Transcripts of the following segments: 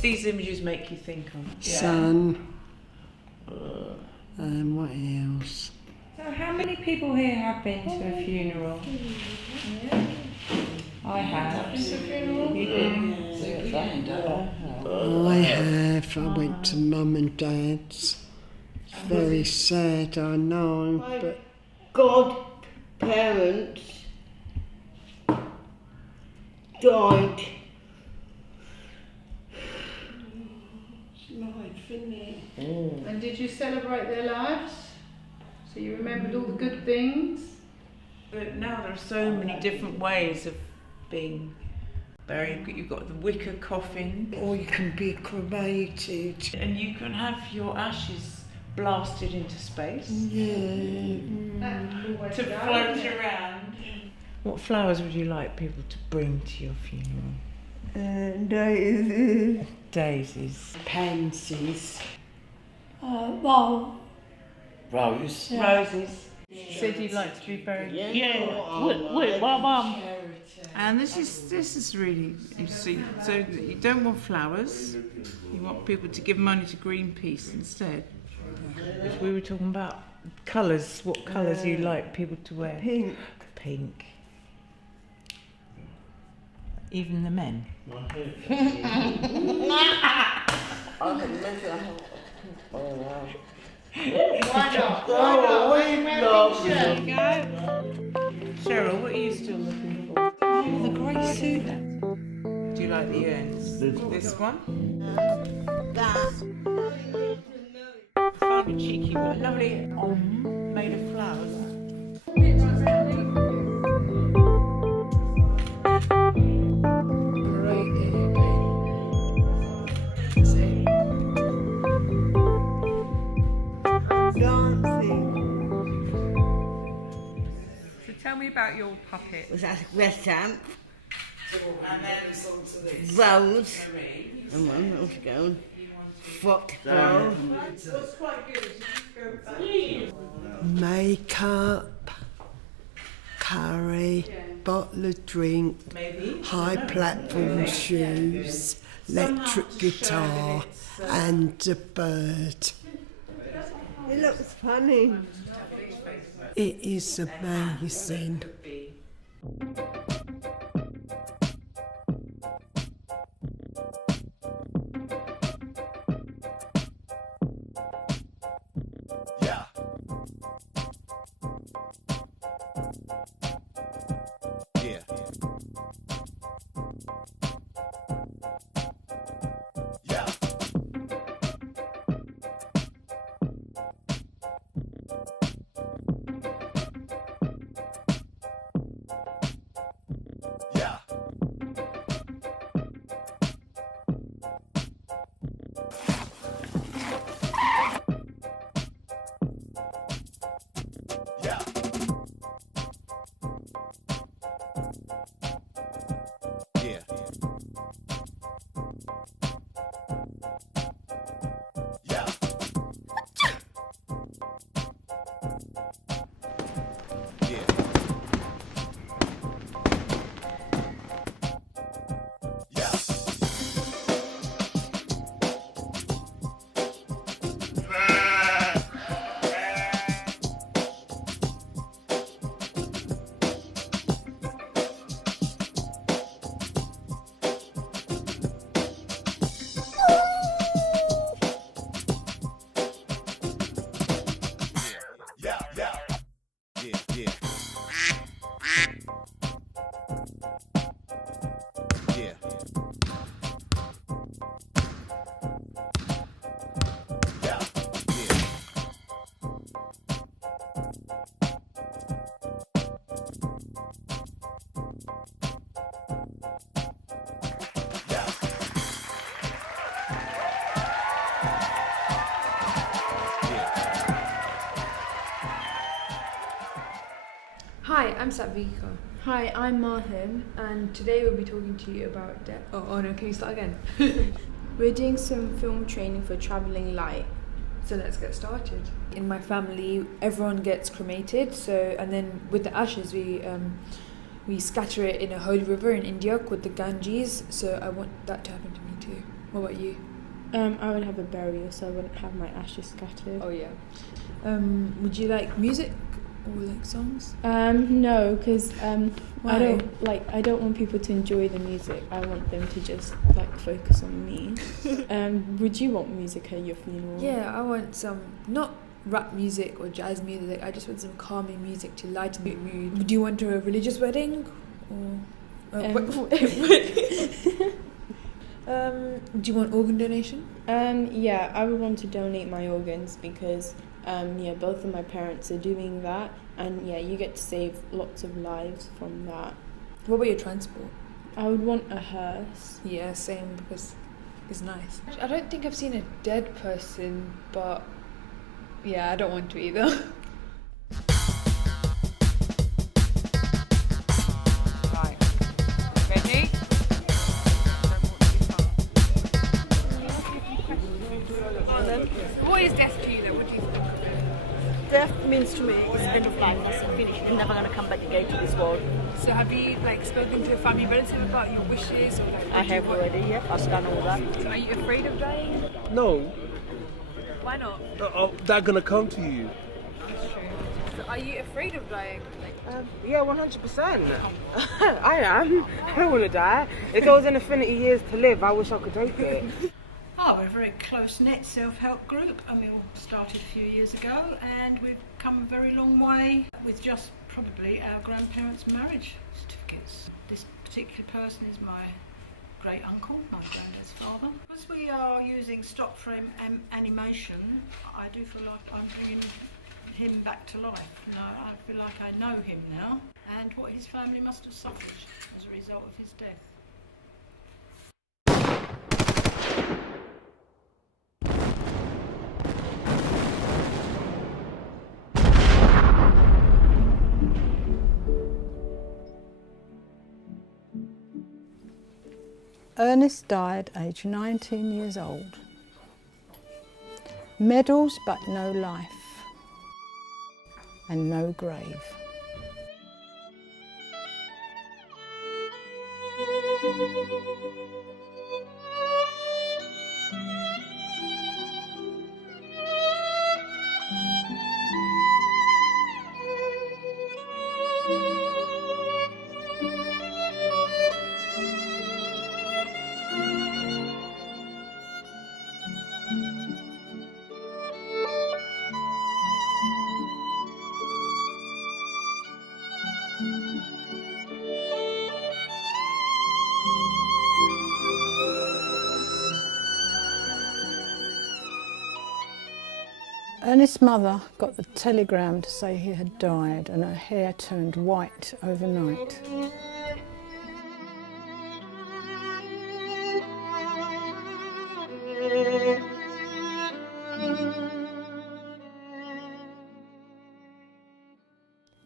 These images make you think on Sun. And what else? So how many people here have been to a funeral? I have. You didn't? I have. I went to Mum and Dad's. It's very sad, I know, but godparents died. it's life, isn't it? And did you celebrate their lives? So you remembered all the good things? But now there are so many different ways of being buried. You've got the wicker coffin, Or you can be cremated. and you can have your ashes blasted into space Yeah. to float around. What flowers would you like people to bring to your funeral? Daisies. Pansies. Rose. Roses. Said you'd like to be buried. With my mum. And this is really, you see, so you don't want flowers, you want people to give money to Greenpeace instead. If we were talking about colours, what colours do you like people to wear? Pink. Pink. Even the men? Why not? Cheryl, what are you still looking for? The grey suit. Do you like the urns? This one? That. I found a cheeky one, lovely made of flowers. So tell me about your puppet. Was that West Ham? And then Rose. And one else going. Football. Makeup. Curry. Bottle of drink. maybe. High platform shoes. Electric guitar. And a bird. It looks funny. It is amazing. Hi, I'm Satvika. Hi, I'm Mahim, and today we'll be talking to you about death. Oh no, can you start again? We're doing some film training for Travelling Light. So let's get started. In my family, everyone gets cremated. And then with the ashes, we scatter it in a holy river in India called the Ganges. So I want that to happen to me too. What about you? I would have a burial, so I wouldn't have my ashes scattered. Oh yeah. Would you like music or like songs? No, because Why? I don't want people to enjoy the music. I want them to just like focus on me. Would you want music at your funeral? Yeah, I want some not rap music or jazz music. I just want some calming music to lighten the mood. Do you want a religious wedding or? Do you want organ donation? Yeah, I would want to donate my organs because both of my parents are doing that, and yeah, you get to save lots of lives from that. What about your transport? I would want a hearse. Yeah, same, because it's nice. I don't think I've seen a dead person, but yeah, I don't want to either. Right. Ready? What is death to you then? What do you think? Death means to me it's end of life, that's it, finished. You're never gonna come back again to this world. So have you like spoken to a family relative about your wishes? Or, like, I have already, yeah, I've done all that. So are you afraid of dying? No, Why not? they're gonna come to you. So are you afraid of dying? Like, Yeah, 100%. I am. I don't want to die. If there was an infinity years to live, I wish I could take it. Oh, we're a very close-knit self-help group, and we all started a few years ago, and we've come a very long way with just probably our grandparents' marriage certificates. This particular person is my great uncle, my granddad's father. Because we are using stock frame animation, I do feel like I'm bringing him back to life. Now, I feel like I know him now, and what his family must have suffered as a result of his death. Ernest died aged 19 years old. Medals but no life, and no grave. Ernest's mother got the telegram to say he had died, and her hair turned white overnight.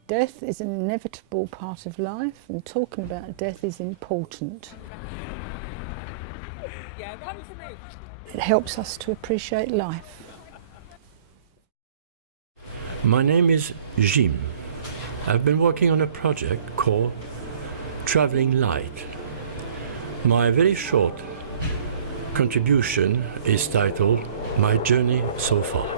Death is an inevitable part of life, and talking about death is important. It helps us to appreciate life. My name is Jim. I've been working on a project called Traveling Light. My very short contribution is titled My Journey So Far.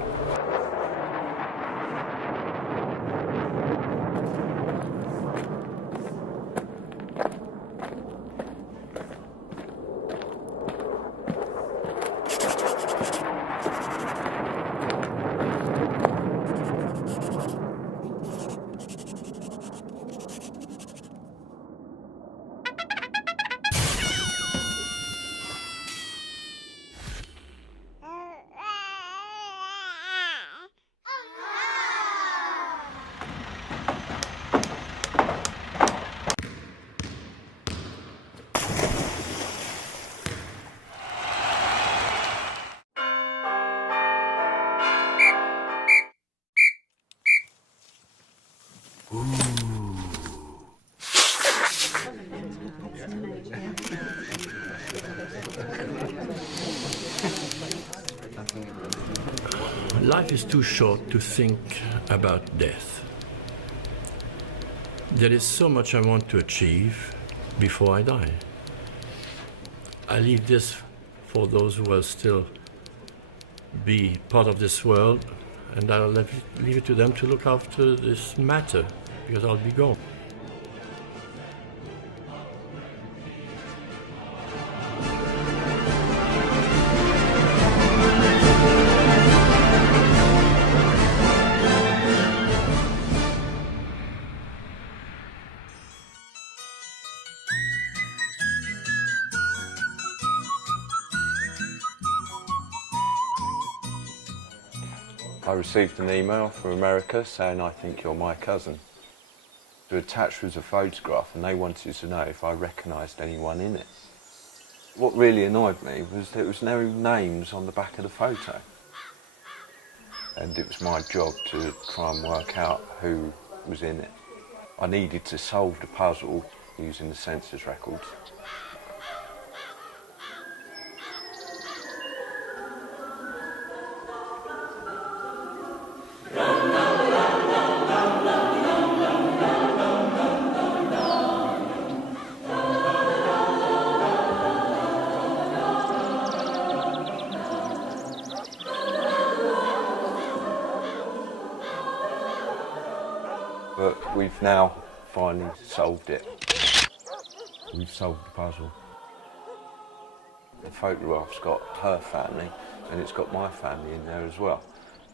Life is too short to think about death. There is so much I want to achieve before I die. I leave this for those who will still be part of this world, and I'll leave it to them to look after this matter, because I'll be gone. I received an email from America saying, "I think you're my cousin." Attached was a photograph, and they wanted to know if I recognised anyone in it. What really annoyed me was there was no names on the back of the photo. And it was my job to try and work out who was in it. I needed to solve the puzzle using the census records. But we've now finally solved it. We've solved the puzzle. The photograph's got her family and it's got my family in there as well.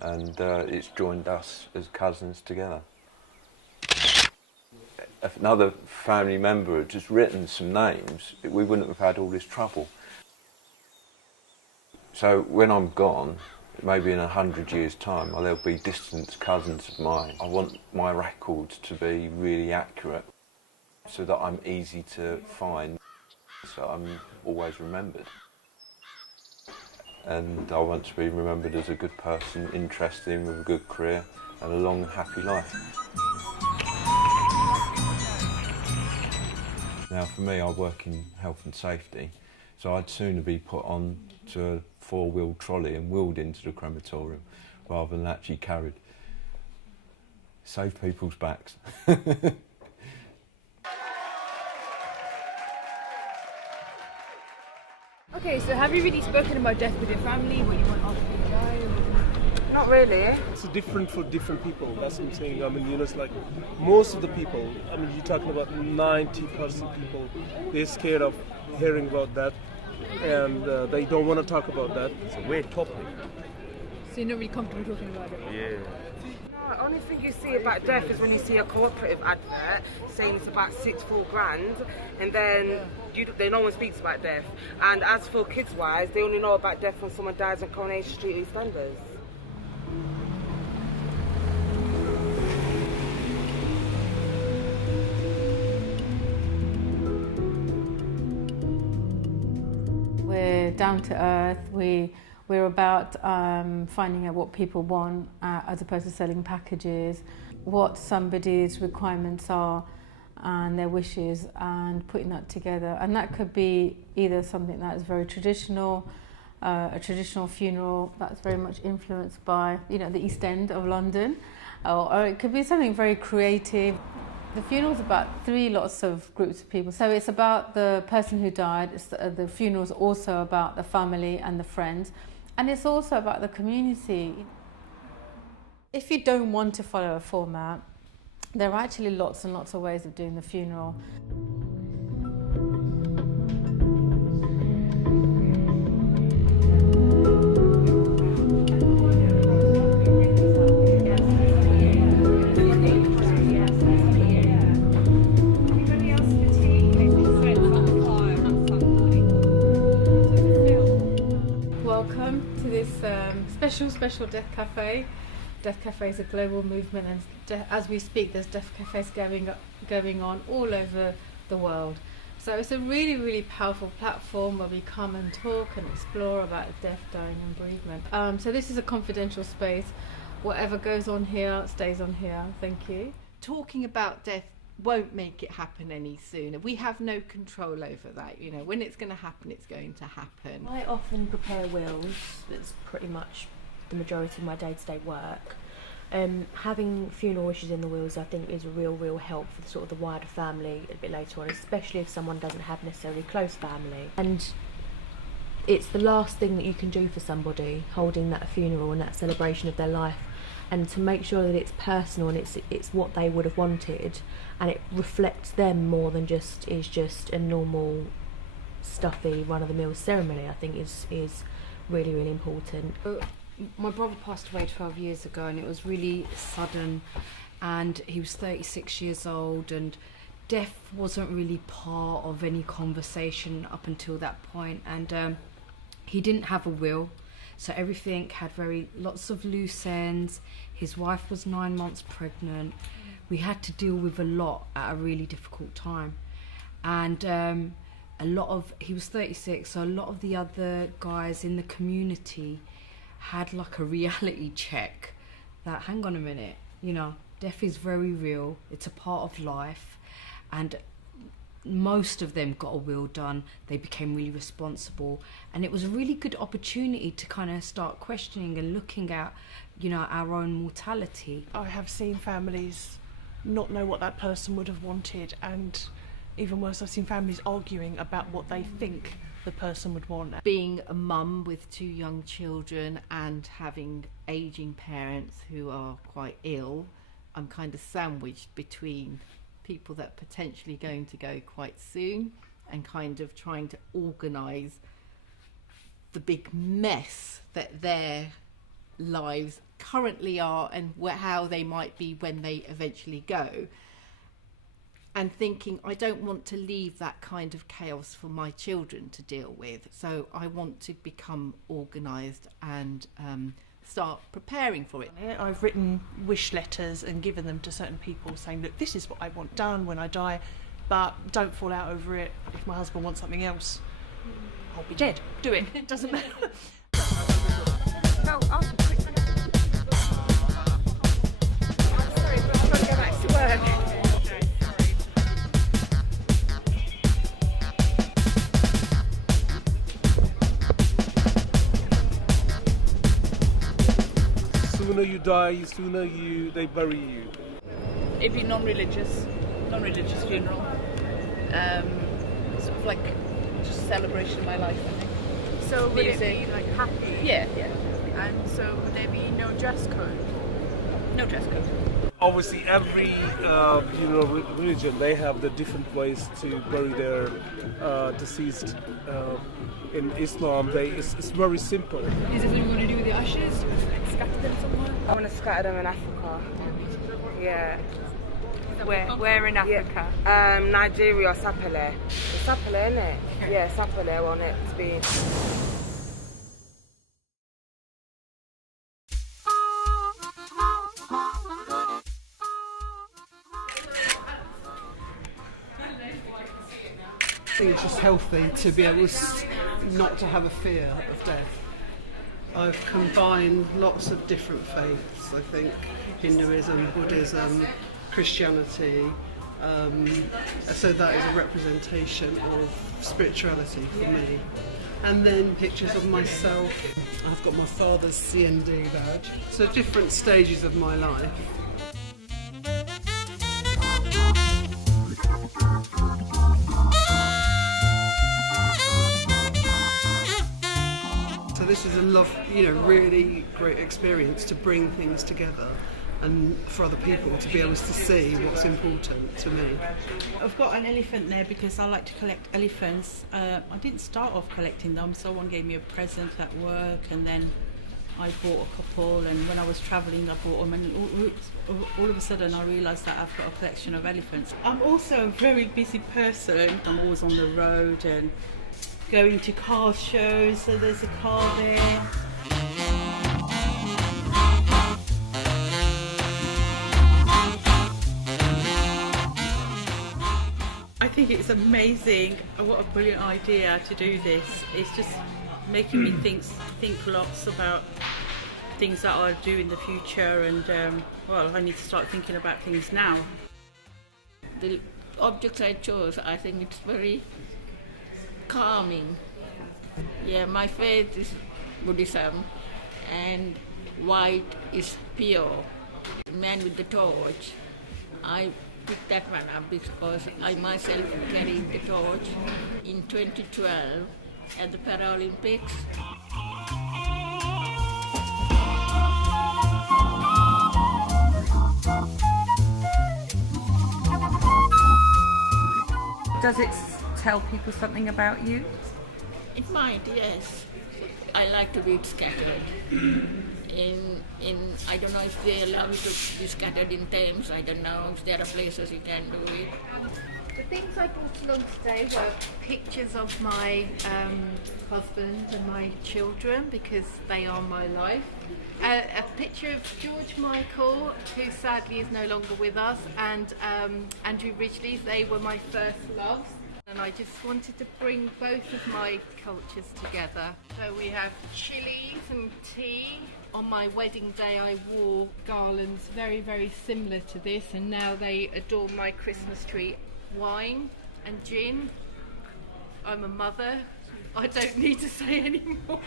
And it's joined us as cousins together. If another family member had just written some names, we wouldn't have had all this trouble. So when I'm gone, maybe in 100 years' time, there'll be distant cousins of mine. I want my records to be really accurate so that I'm easy to find, so I'm always remembered. And I want to be remembered as a good person, interesting, with a good career and a long and happy life. Now for me, I work in health and safety, so I'd sooner be put on to a four-wheel trolley and wheeled into the crematorium rather than actually carried. Save people's backs. Okay, so have you really spoken about death with your family? What you want after you die? Not really. It's different for different people, that's what I'm saying. I mean, you know, it's like most of the people, I mean, you're talking about 90% people, they're scared of hearing about that, and they don't want to talk about that. It's a weird topic. So you're not really comfortable talking about it? Yeah. The only thing you see about death is when you see a cooperative advert saying it's about 6 full grand, and then no one speaks about death. And as for kids-wise, they only know about death when someone dies on Coronation Street, EastEnders. We're down to earth. We're about finding out what people want as opposed to selling packages, what somebody's requirements are and their wishes, and putting that together. And that could be either something that is very traditional, a traditional funeral that's very much influenced by, you know, the East End of London, or it could be something very creative. The funeral's about 3 lots of groups of people. So it's about the person who died, the funeral's also about the family and the friends, and it's also about the community. If you don't want to follow a format, there are actually lots and lots of ways of doing the funeral. Welcome to this special Death Cafe. Death Cafe is a global movement, and as we speak, there's Death Cafes going on all over the world. So it's a really, really powerful platform where we come and talk and explore about death, dying and bereavement. So this is a confidential space. Whatever goes on here stays on here. Thank you. Talking about death won't make it happen any sooner. We have no control over that. You know, when it's going to happen, it's going to happen. I often prepare wills. That's pretty much the majority of my day-to-day work. Having funeral wishes in the wills, I think, is a real help for sort of the wider family a bit later on, especially if someone doesn't have necessarily close family. And it's the last thing that you can do for somebody, holding that funeral and that celebration of their life, and to make sure that it's personal and it's what they would have wanted, and it reflects them more than just a normal stuffy run-of-the-mill ceremony, I think is really, really important. My brother passed away 12 years ago, and it was really sudden, and he was 36 years old, and death wasn't really part of any conversation up until that point. And he didn't have a will, so everything had lots of loose ends. His wife was 9 months pregnant. We had to deal with a lot at a really difficult time, and he was 36, so a lot of the other guys in the community had like a reality check that, hang on a minute, death is very real, it's a part of life. And most of them got a will done, they became really responsible, and it was a really good opportunity to kind of start questioning and looking at, our own mortality. I have seen families not know what that person would have wanted, and even worse, I've seen families arguing about what they think the person would want. Being a mum with 2 young children and having ageing parents who are quite ill, I'm kind of sandwiched between people that are potentially going to go quite soon and kind of trying to organise the big mess that their lives currently are and how they might be when they eventually go. And thinking, I don't want to leave that kind of chaos for my children to deal with. So I want to become organised and start preparing for it. I've written wish letters and given them to certain people saying, look, this is what I want done when I die, but don't fall out over it. If my husband wants something else, I'll be dead. Do it. It doesn't matter. No, ask me quickly. I'm sorry, but I've got to go back to work. Sooner you die, sooner they bury you. It'd be non-religious funeral. Sort of like just a celebration of my life, I think. So would Music. it be like happy? Yeah. And so would there be no dress code? No dress code. Obviously, every religion, they have the different ways to bury their deceased. In Islam, it's very simple. Is it what you want to do with the ashes? Scatter them somewhere? I want to scatter them in Africa. Yeah. Where in Africa? Yeah. Nigeria, Sapele. It's Sapele, isn't it? Yeah, Sapele, I want it to be. I think it's just healthy to be able not to have a fear of death. I've combined lots of different faiths, I think, Hinduism, Buddhism, Christianity, so that is a representation of spirituality for me. And then pictures of myself. I've got my father's CND badge. So different stages of my life. So this is a really great experience to bring things together and for other people to be able to see what's important to me. I've got an elephant there because I like to collect elephants. I didn't start off collecting them, someone gave me a present at work and then I bought a couple, and when I was travelling I bought them, and all of a sudden I realised that I've got a collection of elephants. I'm also a very busy person. I'm always on the road and going to car shows, so there's a car there. I think it's amazing. What a brilliant idea to do this. It's just making me think lots about things that I'll do in the future, and I need to start thinking about things now. The objects I chose, I think it's very calming. Yeah, my faith is Buddhism, and white is pure. The man with the torch, I picked that one up because I myself carried the torch. In 2012, at the Paralympics. Does it tell people something about you? It might, yes. I like to be scattered. I don't know if they allow you to be scattered in Thames. I don't know if there are places you can do it. The things I brought along today were pictures of my husband and my children, because they are my life. A picture of George Michael, who sadly is no longer with us, and Andrew Ridgely. They were my first loves. And I just wanted to bring both of my cultures together. So we have chilies and tea. On my wedding day I wore garlands very, very similar to this, and now they adorn my Christmas tree. Wine and gin. I'm a mother. I don't need to say any more.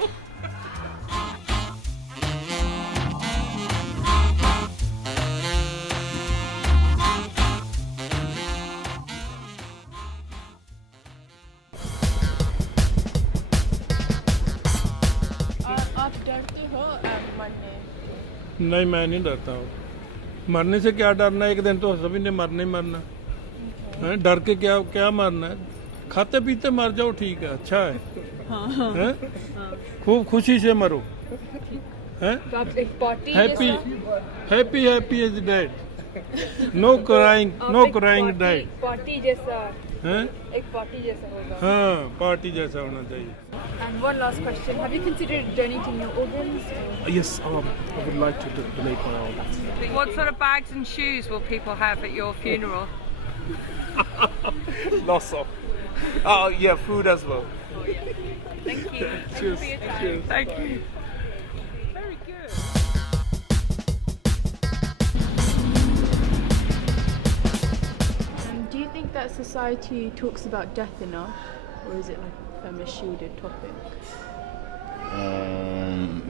आप डरते हो मरने? नहीं, मैं नहीं डरता हूँ। मरने से क्या डरना, एक दिन तो सभी ने मरना ही मरना है। डर के क्या मरना है? खाते पीते मर जाओ, ठीक है, अच्छा है। हैं? खूब खुशी से मरो। हैं? Happy is dead. No crying died. Party जैसा। हैं? एक पार्टी जैसा होगा। हाँ, पार्टी जैसा होना चाहिए। And one last question: have you considered donating your organs? Yes, I would like to donate my organs. What sort of bags and shoes will people have at your funeral? Lots of. Oh yeah, food as well. Thank you. Cheers. Thank you for your time. Thank you. Very good. Do you think that society talks about death enough, or is it like a shaded topic?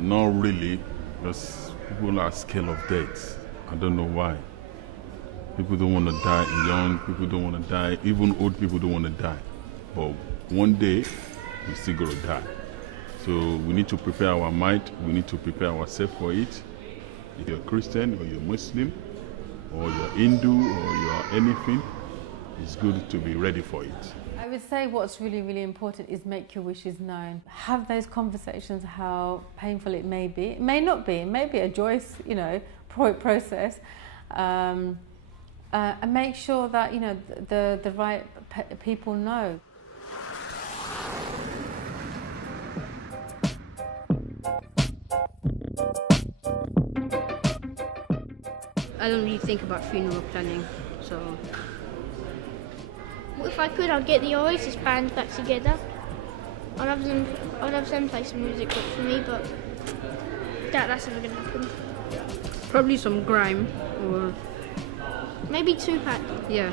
Not really, because people are scared of death. I don't know why. People don't want to die young, people don't want to die, even old people don't want to die. But one day, we're still going to die. So we need to prepare our mind, we need to prepare ourselves for it. If you're Christian, or you're Muslim, or you're Hindu, or you're anything, it's good to be ready for it. I would say what's really, really important is make your wishes known. Have those conversations, how painful it may be. It may not be, it may be a joyous, process. And make sure that, the right people know. I don't really think about funeral planning, so... If I could, I'd get the Oasis band back together. I'd have them play some music for me, but that's never going to happen. Probably some grime, or... Maybe Tupac. Yeah,